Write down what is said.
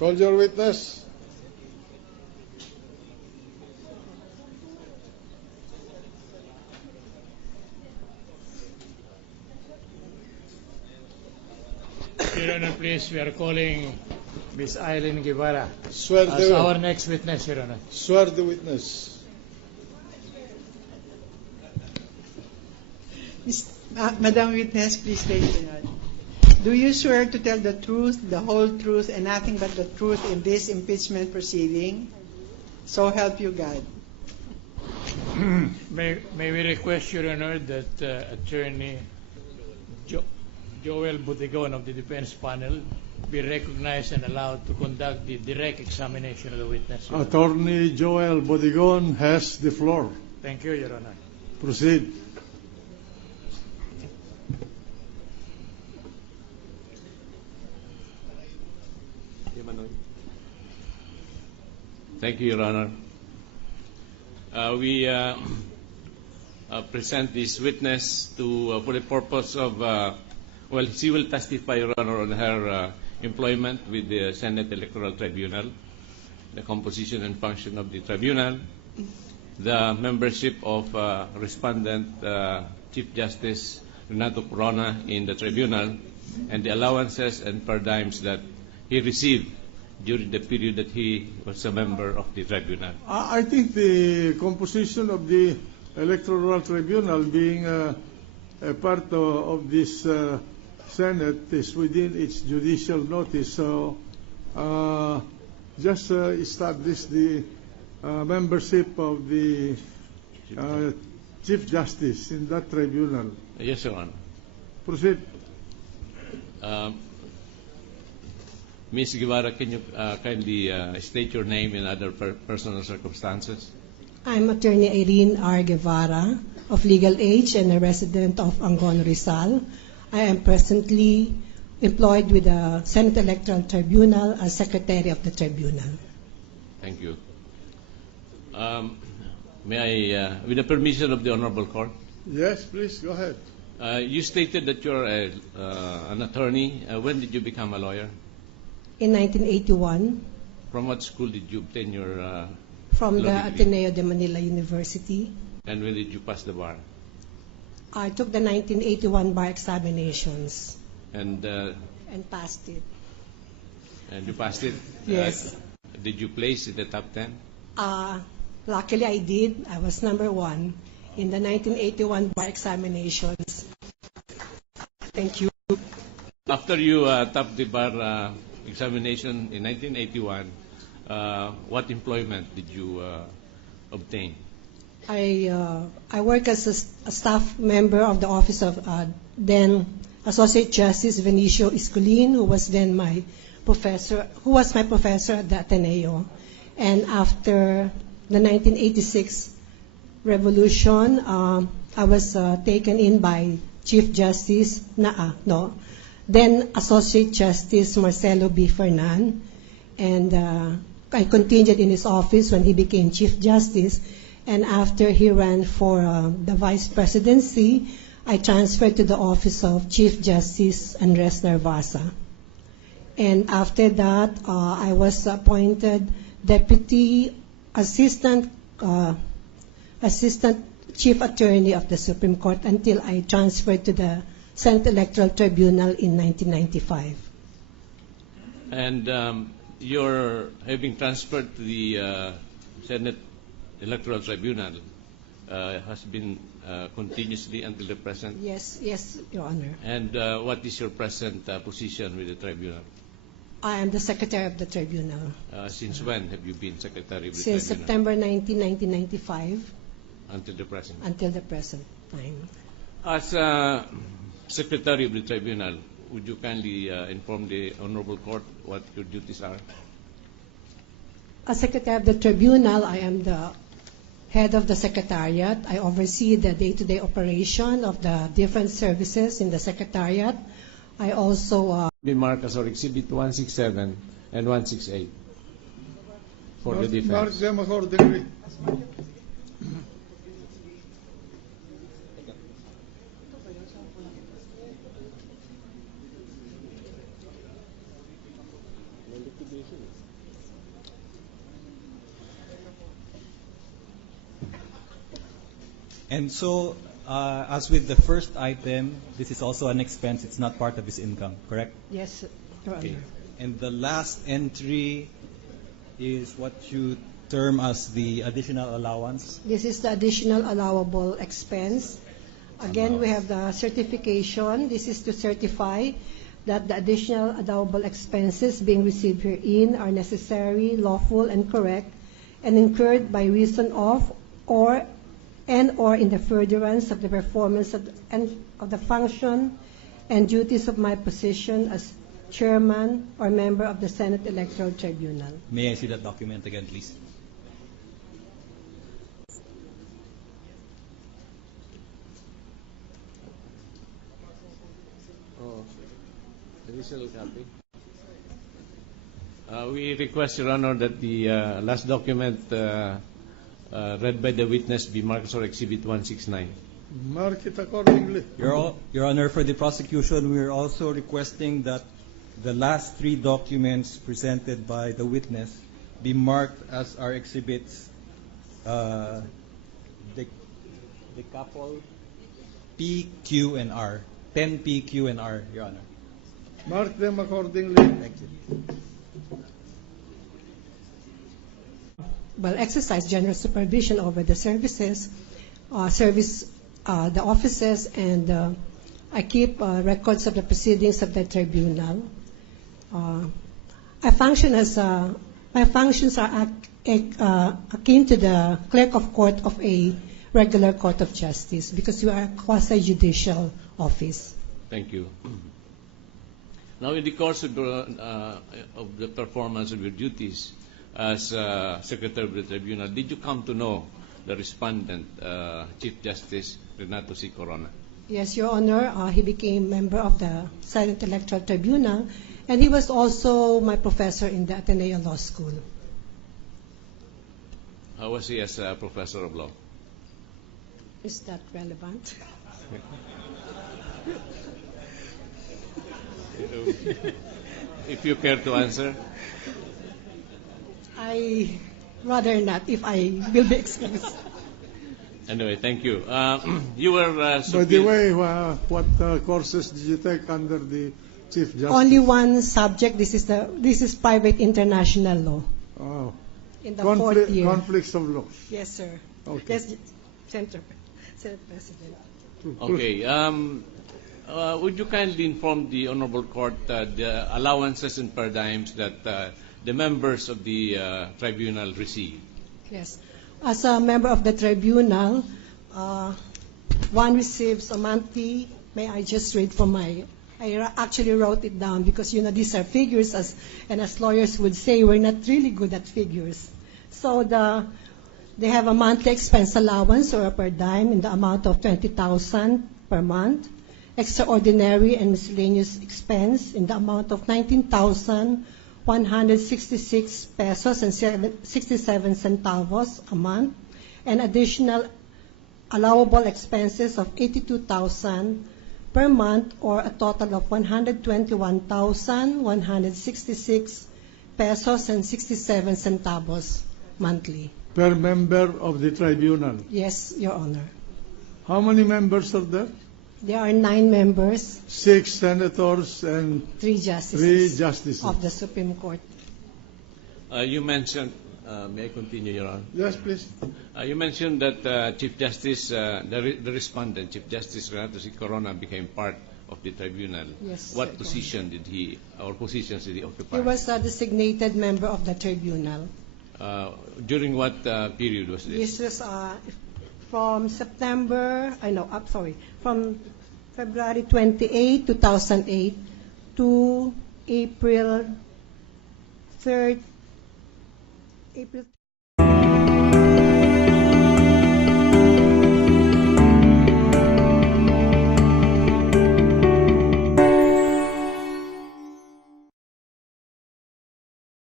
Call your witness. Your Honor, please, we are calling Ms. Eileen Guevara Swear as the our next witness, Your Honor. Swear the witness. Madam Witness, please raise your hand. Do you swear to tell the truth, the whole truth, and nothing but the truth in this impeachment proceeding? So help you God. May we request, Your Honor, that Attorney Joel Budigon of the defense panel be recognized and allowed to conduct the direct examination of the witness. Your Honor. Attorney Joel Bodigon has the floor. Thank you, Your Honor. Proceed. Thank you, Your Honor. We present this witness to for the purpose of, well, she will testify, Your Honor, on her employment with the Senate Electoral Tribunal, the composition and function of the tribunal, the membership of respondent Chief Justice Renato Corona in the tribunal, and the allowances and paradigms that he received during the period that he was a member of the tribunal. I think the composition of the Electoral Tribunal being a part of this Senate is within its judicial notice. So just establish the membership of the Chief Justice in that tribunal. Yes, Your Honor. Proceed. Ms. Guevara, can you kindly state your name and other personal circumstances? I'm Attorney Irene R. Guevara of legal age and a resident of Angon, Rizal. I am presently employed with the Senate Electoral Tribunal as Secretary of the Tribunal. Thank you. May I, with the permission of the Honorable Court? Yes, please, go ahead. You stated that you're an attorney. When did you become a lawyer? In 1981, From what school did you obtain your from the law degree? Ateneo de Manila University, And when did you pass the bar? I took the 1981 bar examinations And passed it. you passed it? Yes. Did you place in the top 10? Luckily, I did. I was number 1 in the 1981 bar examinations. Thank you. After you topped the bar examination in 1981, what employment did you obtain? I work as a staff member of the office of then Associate Justice Vinicio Isculin, who was then my professor, at the Ateneo. And after the 1986 revolution, I was taken in by Chief Justice then Associate Justice Marcelo B. Fernan, and I continued in his office when he became Chief Justice. And after he ran for the Vice Presidency, I transferred to the office of Chief Justice Andres Narvasa. And after that, I was appointed Deputy Assistant Chief Attorney of the Supreme Court until I transferred to the Senate Electoral Tribunal in 1995. And you're having transferred to the Senate Electoral Tribunal has been continuously until the present? Yes, Your Honor. And what is your present position with the tribunal? I am the Secretary of the Tribunal. Since when have you been Secretary of the Since Tribunal? September 19, 1995. Until the present? Until the present time. As Secretary of the Tribunal, would you kindly inform the Honorable Court what your duties are? As Secretary of the Tribunal, I am the head of the Secretariat. I oversee the day-to-day operation of the different services in the Secretariat. I also Be marked as our Exhibit 167 and 168 for the defense. Mark them accordingly. And so, as with the first item, this is also an expense. It's not part of his income, correct? Yes, Your Okay. Honor. And the last entry is what you term as the additional allowance. This is the additional allowable expense. Again, we have the certification. This is to certify that the additional allowable expenses being received herein are necessary, lawful, and correct, and incurred by reason of or in the furtherance of the performance of the function and duties of my position as chairman or member of the Senate Electoral Tribunal. May I see that document again, please? Additional copy. We request, Your Honor, that the last document read by the witness be marked for Exhibit 169. Mark it accordingly. Your Honor, for the prosecution, we are also requesting that the last three documents presented by the witness be marked as our exhibits, the couple P, Q, and R. 10P, Q, and R, Your Honor. Mark them accordingly. Thank you. Well, exercise general supervision over the services, the offices, and I keep records of the proceedings of the tribunal. I function as my functions are akin to the clerk of court of a regular court of justice because you are a quasi-judicial office. Thank you. Now, in the course of the performance of your duties as Secretary of the Tribunal, did you come to know the respondent, Chief Justice Renato C. Corona? Yes, Your Honor. He became member of the Senate Electoral Tribunal, and he was also my professor in the Ateneo Law School. How was he as a professor of law? Is that relevant? If you care to answer. I rather not, if I will be excused. Anyway, thank you. You were By the way, what courses did you take under the Chief Justice? Only one subject. This is private international law. Oh. In the fourth year. Conflicts of laws. Yes, sir. Okay. Yes, Senate President. Okay. Would you kindly inform the Honorable Court the allowances and paradigms that the members of the tribunal receive? Yes. As a member of the tribunal, one receives a monthly. May I just read from I actually wrote it down because, these are figures, as lawyers would say, we're not really good at figures. So they have a monthly expense allowance or a per dime in the amount of 20,000 per month. Extraordinary and miscellaneous expense in the amount of 19,166 pesos and 67 centavos a month, and additional allowable expenses of 82,000 per month, or a total of 121,166 pesos and 67 centavos monthly. Per member of the tribunal. Yes, Your Honor. How many members are there? There are 9 members, 6 senators and 3 justices, 3 justices. of the Supreme Court. You mentioned, may I continue, Your Honor? Yes, please. You mentioned that Chief Justice, the respondent, Chief Justice Renato C. Corona, became part of the tribunal. Yes, What Your position did he, or positions did he occupy? He was a designated member of the tribunal. During what period was this? This was from from February 28, 2008 to April 3rd,